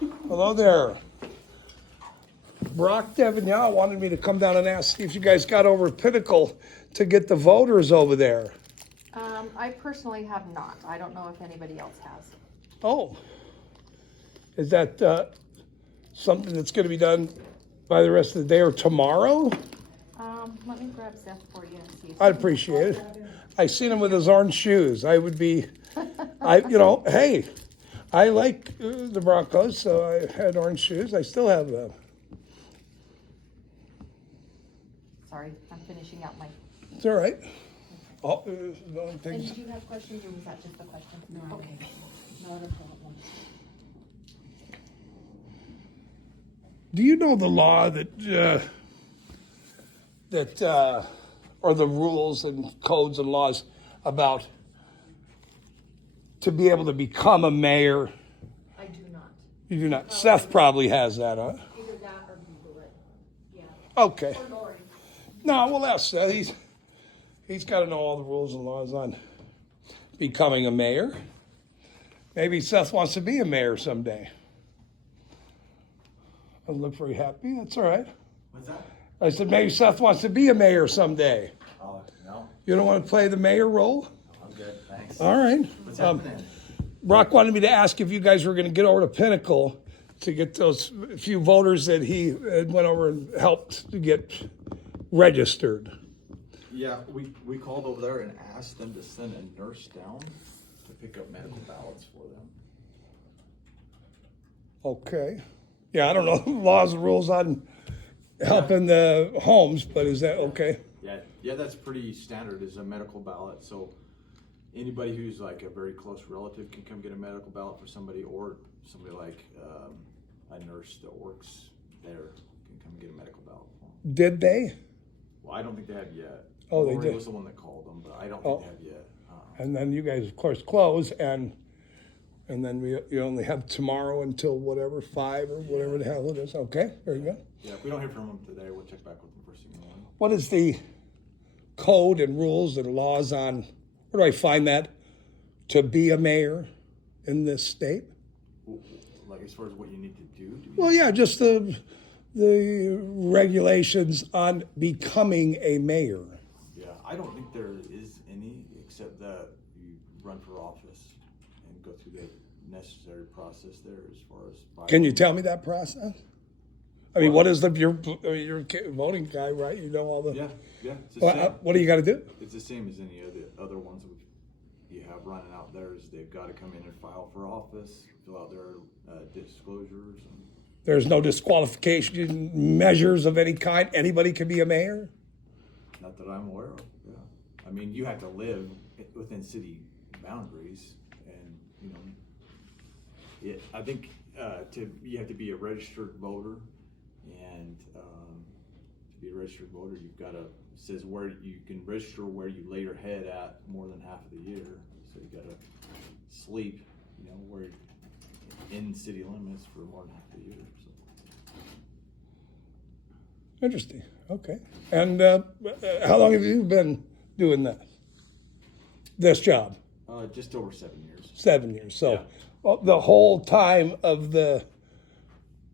Hello there. Brock Devignon wanted me to come down and ask if you guys got over Pinnacle to get the voters over there. I personally have not. I don't know if anybody else has. Oh. Is that something that's going to be done by the rest of the day or tomorrow? Let me grab Seth for you and see. I'd appreciate it. I seen him with his orange shoes. I would be, hey, I like the Broncos, so I had orange shoes. I still have them. Sorry, I'm finishing out my. It's all right. Oh, And did you have questions, or was that just a question? No. Okay. Not a problem. Do you know the law or the rules and codes and laws about to be able to become a mayor? I do not. You do not. Seth probably has that, huh? Either that or Google it. Yeah. Okay. Or Lori. No, well, that's Seth. He's got to know all the rules and laws on becoming a mayor. Maybe Seth wants to be a mayor someday. Doesn't look very happy. That's all right. What's that? I said maybe Seth wants to be a mayor someday. Oh, no. You don't want to play the mayor role? I'm good, thanks. All right. What's happening? Brock wanted me to ask if you guys were going to get over to Pinnacle to get those few voters that he had went over and helped to get registered. Yeah, we called over there and asked them to send a nurse down to pick up medical ballots for them. Okay. Yeah, I don't know the laws and rules on helping the homes, but is that okay? Yeah, that's pretty standard, is a medical ballot. So anybody who's like a very close relative can come get a medical ballot for somebody, or somebody like a nurse that works there can come get a medical ballot for them. Did they? Well, I don't think they have yet. Oh, they Lori did. was the one that called them, but I don't think they have yet. And then you guys, of course, close, and then you only have tomorrow until whatever, 5 or whatever the hell it is. Okay, very good. Yeah, if we don't hear from them today, we'll check back with them first thing in the morning. What is the code and rules and laws on, where do I find that, to be a mayor in this state? Like as far as what you need to do? Well, yeah, just the regulations on becoming a mayor. Yeah, I don't think there is any, except that you run for office and go through the necessary process there as far as. Can you tell me that process? I mean, what is you're a voting guy, right? You know all the. Yeah. It's the same. What do you got to do? It's the same as any of the other ones that you have running out there. Is they've got to come in and file for office, fill out their disclosures. And There's no disqualification measures of any kind. Anybody can be a mayor. not that I'm aware of. Yeah, I mean, you have to live within city boundaries, and I think you have to be a registered voter, and to be a registered voter, you've got to says where you can register where you lay your head at more than half of the year. So you got to sleep, where in city limits for more than half the year. So. Interesting. Okay. And how long have you been doing this job? Just over 7 years. 7 years. So Yeah. the whole time of the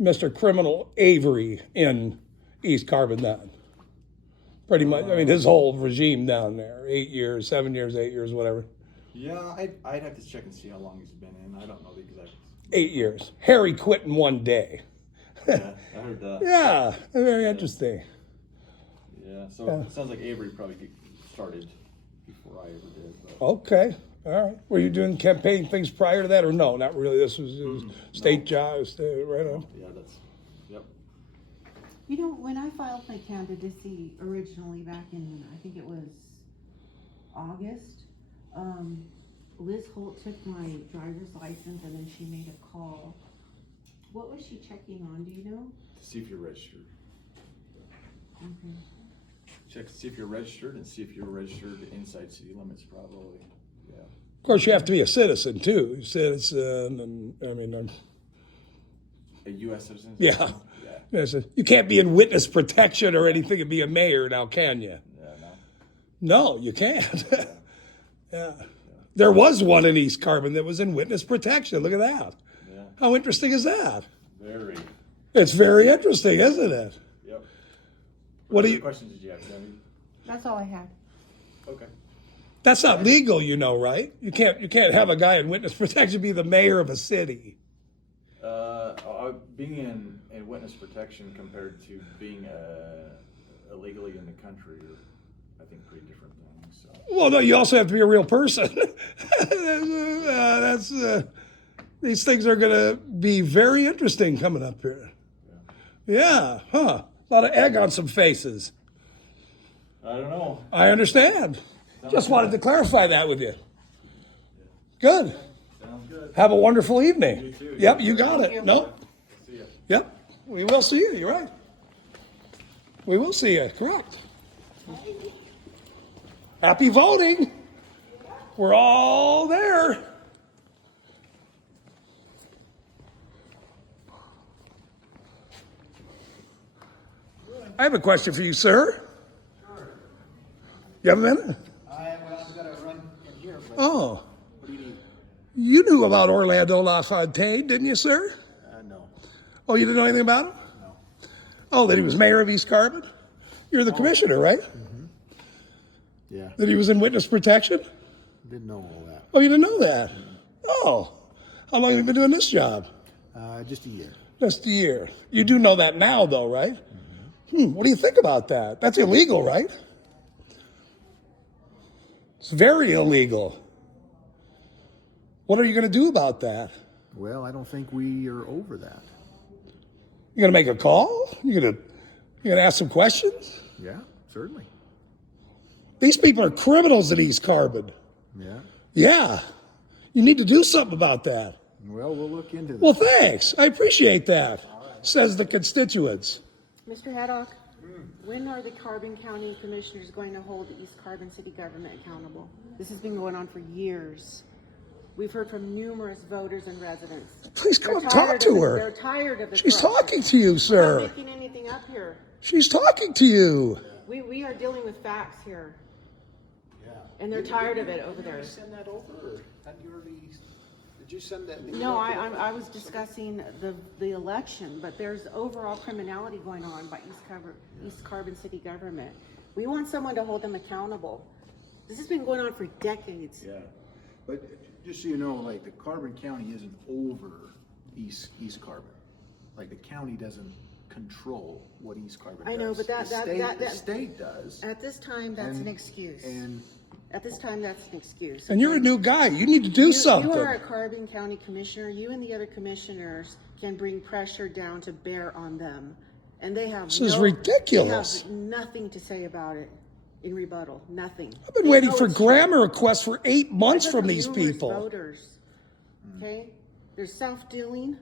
Mr. Criminal Avery in East Carbon then. Pretty much. I mean, his whole regime down there, 8 years, 7 years, 8 years, whatever. Yeah, I'd have to check and see how long he's been in. I don't know the exact. 8 years. Harry quit in one day. Yeah, I heard that. Yeah, very interesting. Yeah, so it sounds like Avery probably started before I ever did. But. Okay, all right. Were you doing campaign things prior to that, or no? Not really. This was state jobs, right on. Yeah, yep. When I filed my candidacy originally back in, I think it was August, Liz Holt took my driver's license and then she made a call. What was she checking on, do you know? To see if you're registered. Okay. Check to see if you're registered and see if you're registered inside city limits, probably. Yeah. Of course, you have to be a citizen too. Citizen, and I mean, A U.S. citizen? yeah. Yeah. Yeah, so you can't be in witness protection or anything and be a mayor now, can you? Yeah, No, you can't. Yeah. There was one in East Carbon that was in witness protection. Look at that. Yeah. How interesting is that? Very. It's very interesting, isn't it? Yep. What do other you? questions did you have, Debbie? That's all I had. Okay. That's not legal, you know, right? You can't have a guy in witness protection be the mayor of a city. Being in witness protection compared to being illegally in the country are, I think, pretty different things. So. Well, no, you also have to be a real person. These things are going to be very interesting coming up here. Yeah, huh? A lot of egg on some faces. I don't know. I understand. Just wanted to clarify that with you. Good. Sounds good. Have a wonderful evening. You too. Yep, you got Thank it. you. No. See ya. Yep. We will see you. You're right. We will see you. Correct. Happy voting. We're all there. I have a question for you, sir. Sure. You have a minute? I've got to run in here, but Oh, what do you need? you knew about Orlando La Fontaine, didn't you, sir? No. Oh, you didn't know anything about him? No. Oh, that he was mayor of East Carbon? You're the commissioner, right? Yeah. That he was in witness protection? Didn't know all that. Oh, you didn't know that? Oh, how long have you been doing this job? Just a year. Just a year. You do know that now, though, right? What do you think about that? That's illegal, right? It's very illegal. What are you going to do about that? Well, I don't think we are over that. You going to make a call? You going to ask some questions? Yeah, certainly. These people are criminals at East Carbon. Yeah. Yeah. You need to do something about that. Well, we'll look into that. Well, thanks. I appreciate that, says the constituents. Mr. Haddock, when are the Carbon County Commissioners going to hold the East Carbon City government accountable? This has been going on for years. We've heard from numerous voters and residents. Please come They're and talk tired to of it. her. They're tired of the She's corruption. talking to you, We're not sir. making anything up here. She's talking to you. We are dealing with facts here, Yeah. and they're tired of it over there. Did you send that over? Or had you already? Did you send that? No, I was discussing the election, but there's overall criminality going on by East Carbon City government. We want someone to hold them accountable. This has been going on for decades. Yeah. But just so you know, like the Carbon County isn't over East Carbon. Like the county doesn't control what East Carbon does. I know, but the state does. At this time, that's an And- excuse. And At this time, that's an excuse. And you're a new guy. You need to do something. You are a Carbon County Commissioner. You and the other commissioners can bring pressure down to bear on them. And they have This is ridiculous. They have nothing to say about it in rebuttal. Nothing. I've been They waiting know for it's true. grammar requests for 8 months I've heard from these numerous people. Voters. Okay? There's self-dealing.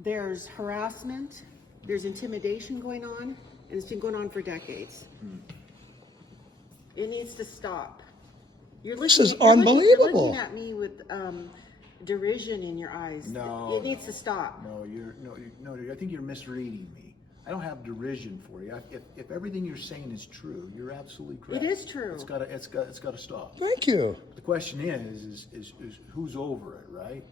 There's harassment. There's intimidation going on. And it's been going on for decades. It needs to stop. You're This looking, is you're unbelievable. looking at me with derision in your eyes. No, It needs to stop. no, I think you're misreading me. I don't have derision for you. If everything you're saying is true, you're absolutely correct. It is true. It's gotta stop. Thank you. The question is who's over it, right?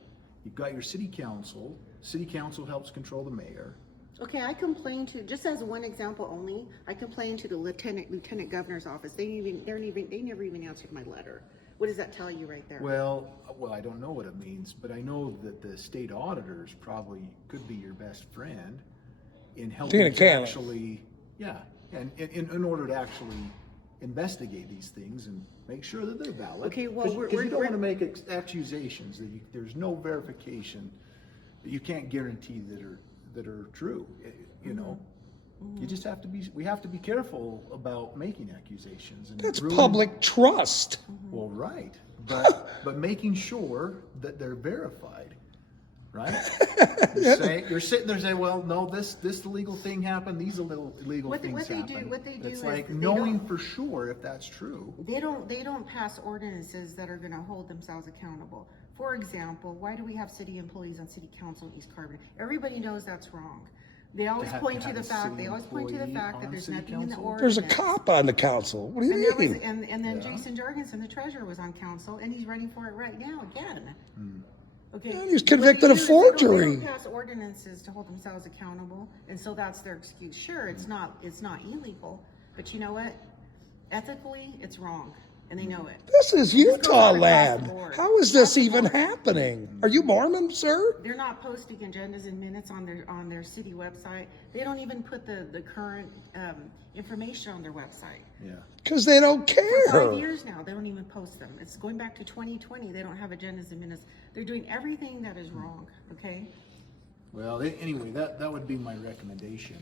You've got your city council. City council helps control the mayor. Okay, I complained to, just as one example only, I complained to the lieutenant governor's office. They never even answered my letter. What does that tell you right there? Well, I don't know what it means, but I know that the state auditors probably could be your best friend in helping Tina to Cannon. actually, and in order to actually investigate these things and make sure that they're valid. Okay, well, because you don't want to make accusations that there's no verification, that you can't guarantee that are true. You know, you just have to be. We have to be careful about making accusations. And That's public trust. Well, right, but making sure that they're verified, right? You're sitting there saying, "Well, no, this illegal thing happened. These illegal things happen." What they do it's is like they knowing don't- for sure if that's true. They don't pass ordinances that are going to hold themselves accountable. For example, why do we have city employees on city council in East Carbon? Everybody knows that's wrong. They always point to the fact. They always point to the fact that there's nothing in the ordinance. There's a cop on the council. What do you And there was, mean? and then Jason Jorgensen, the treasurer, was on council, and he's running for it right now again. Okay. And he's What they convicted do of is they don't forgery. pass ordinances to hold themselves accountable, and so that's their excuse. Sure, it's not illegal, but you know what? Ethically, it's wrong, and they know it. This is Utah goes out across the land. board. How is this Across the even board. happening? Are you Mormon, sir? They're not posting agendas and minutes on their city website. They don't even put the current information on their website. Yeah. Because they don't For care. 5 years now, they don't even post them. It's going back to 2020. They don't have agendas and minutes. They're doing everything that is wrong. Okay. Well, anyway, that would be my recommendation.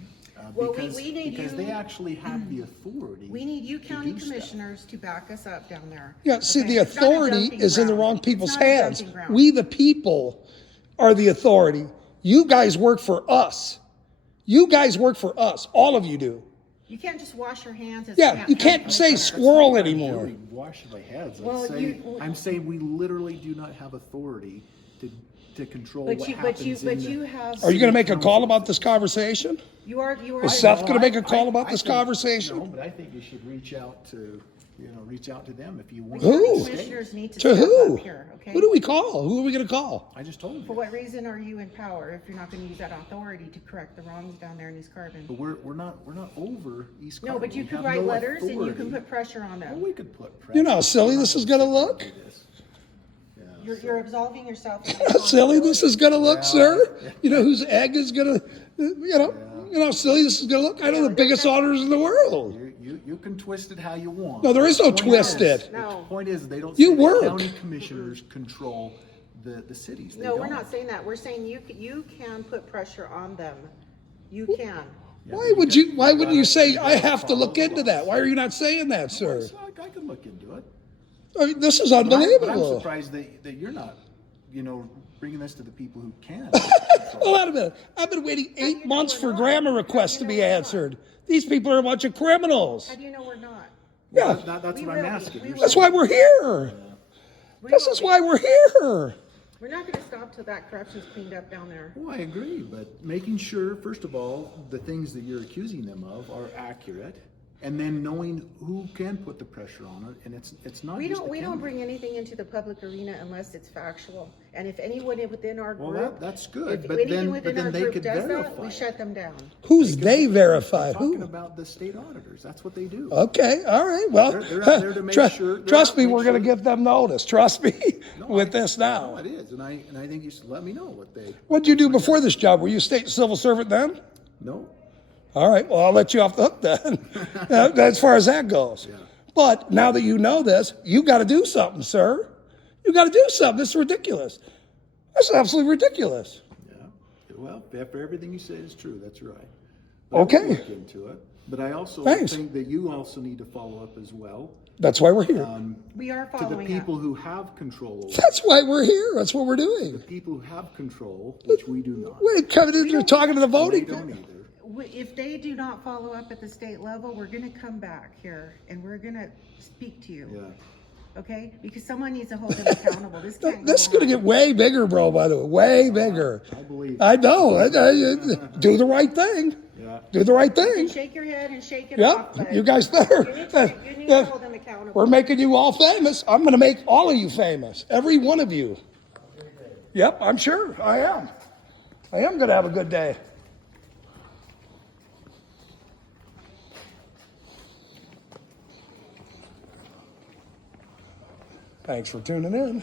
Well, because we need because you- they actually have the authority. We need you to county do stuff. commissioners to back us up down there. Yeah, see, Okay? the It's not a authority dumping is in the ground. wrong It's people's not a hands. dumping ground. We, the people, are the authority. You guys work for us. You guys work for us. All of you do. You can't just wash your hands. As Yeah, county you can't say commissioners. squirrel I'm anymore. really washing my hands. Well, I'm saying we literally do not have authority to control But what you, happens you have. Are you going to make a call about this conversation? You are. Is Seth going to make a call about this No, conversation? but I think you should reach out to them if you want. Who? to Commissioners need to To step who? up here. Okay. Who do we call? Who are we going to call? I just told For you. what reason are you in power if you're not going to use that authority to correct the wrongs down there in East Carbon? But we're not over East No, Carbon. but you We could have write no letters and you authority. can put pressure on Well, them. we could put pressure. You know how silly this is going to look? You're absolving yourself. of How silly this is going to look, Yeah. sir. You know whose egg is going to, you know how silly this is going to look? I know the biggest auditors in the world. You can twist it how you want. No, there is no The point twist is- it. No. The point is, they don't You say work. the county commissioners control the cities. They No, we're don't. not saying that. We're saying you can put pressure on them. You can. Why wouldn't you say, I have to look into that? Why are you not saying that, sir? So I can look into it. I mean, this is But I'm unbelievable. surprised that you're not, bringing this to the people who can. Hold on a minute. I've been waiting 8 months for grammar requests to be answered. These people are a bunch of criminals. How do you know we're not? Yeah, That's We what I'm will. asking. We You're will. that's why we're here. We This will is be. why we're here. We're not going to stop till that corruption's cleaned up down there. Well, I agree, but making sure, first of all, the things that you're accusing them of are accurate, and then knowing who can put the pressure on it, and it's not. We just don't. the We don't county. bring anything into the public arena unless it's factual. And if anyone within our Well, group, that's good, if but anything then within our they group could does that, verify we it. shut them down. Who's they verified? Talking Who? about the state auditors, that's what they do. Okay, all right. Well, They're out there to make sure- trust me, make we're going to sure- give them notice. Trust me No, with this No, now. it is, and I think you should let me know what they. What did you do before this job? Were you a state civil servant then? No. All right, well, I'll let you off the hook then, as far as that goes. But now that you know this, you got to do something, sir. You got to do something. This is ridiculous. This is absolutely ridiculous. Yeah. Well, if everything you say is true, that's right. But I will Okay. look into it, but I also Thanks. think that you also need to follow up as well That's why we're here. We are to the following people up. who have control over That's why we're here. That's what we're doing. people who have control, which we do not. Wait, coming in, you're talking to the They voting. don't either. If they do not follow up at the state level, we're going to come back here and we're going to speak to you. Yeah. Okay? Because someone needs to hold them accountable. This can't This is go going to on. get way bigger, bro, by the way. Way bigger. I believe. I know. Do the right thing. Yeah. Do the right You can thing. shake your head and shake it Yep. off. But You guys better. You need to hold them accountable. We're making you all famous. I'm going to make all of you famous. Every one of you. Yep, I'm sure. I am. I am going to have a good day. Thanks for tuning in.